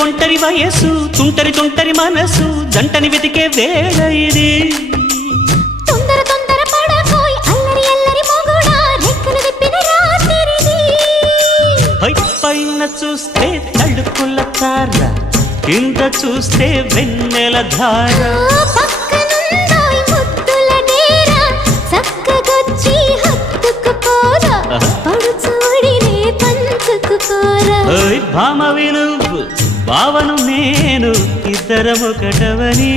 ఒంటరి వయస్సు తుంటరి తుంటరి మనసు జంటని వెతికే వేళ ఇది తొందర తొందర పడకోయ్ అల్లరి అల్లరి మొగుడా రెక్కలు విప్పిన రాత్రిది పైన చూస్తే తడుకుల తార కింద చూస్తే వెన్నెల ధార పక్కనుందోయ్ ముద్దుల డేరా చక్కగొచ్చి హత్తుకుపోరా పడుచోడినే పంచుకుపోరా భామ విలువు భావను నేను ఇద్దరమొకటవని